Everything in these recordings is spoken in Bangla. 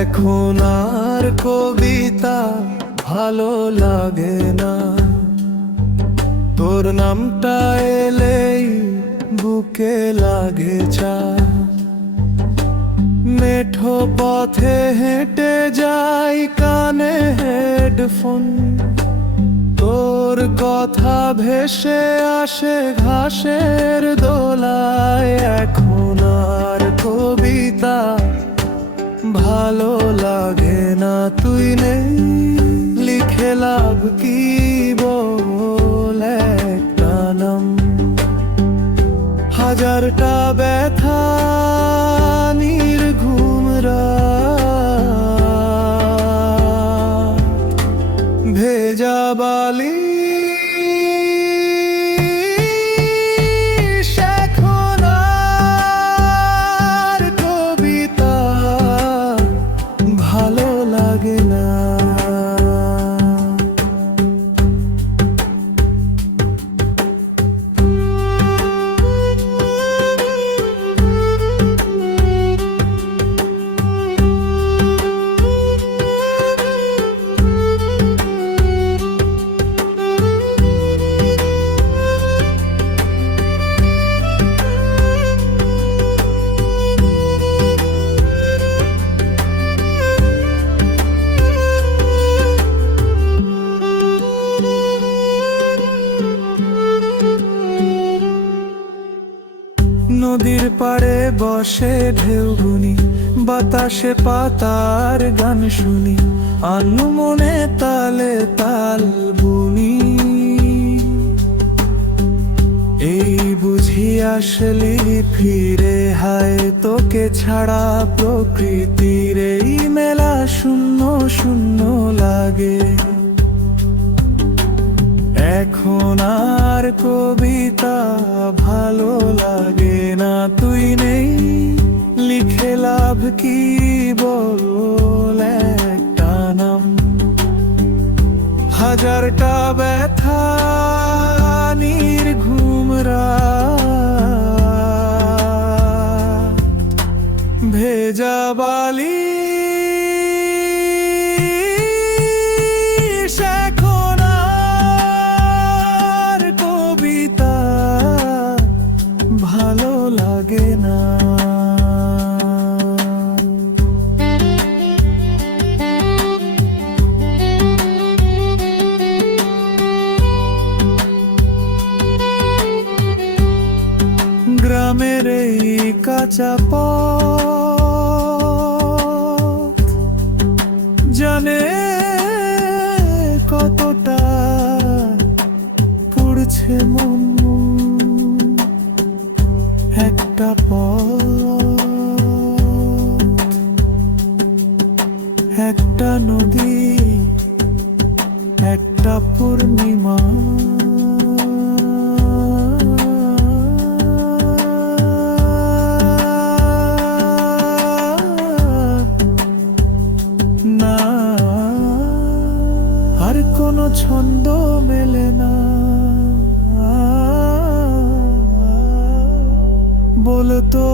এখন আর কবিতা ভালো লাগে না, তোর নামটা এলেই বুকে লাগে চা। মেঠো পথে হেঁটে যাই, কানে হেডফোন, তোর কথা ভেসে আসে ঘাসের দোলায়। এখন আর কবিতা ভালো লাগে না, তুই নেই, লিখে লাভ কি বল একটা নাম। হাজারটা ব্যথা নির্ঘুম রাত, ভেজা বালি নদীর পাড়ে বসে ঢেউ গুনি, বাতাসে পাতার গান শুনি, আনমনে তালে তাল বুনি। এই বুঝি আসলি ফিরে, হায় তোকে ছাড়া প্রকৃতির এই মেলা শূন্য শূন্য লাগে। এখন আর কবিতা ভালো লাগে না, তুই নেই, লিখে লাভ কি বল একটা নাম। হাজারটা ব্যথা নির্ঘুম রাত, ভেজা বালি ভালো লাগে না। গ্রামের এই কাঁচা পথ জানে কতটা পুড়ছে মন। একটা পথ, একটা নদী, একটা পূর্ণিমা, না আর কোনো ছন্দ মেলে না। বলতো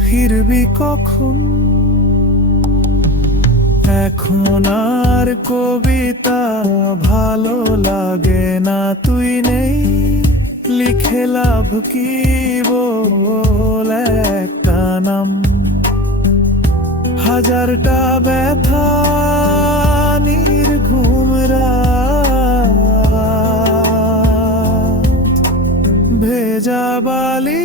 ফিরবি কখন? এখন আর কবিতা ভালো লাগে না, তুই নেই, লিখে লাভ কি বল একটা নাম। হাজারটা ব্যথা নির্ঘুম রাত, ভেজা বালি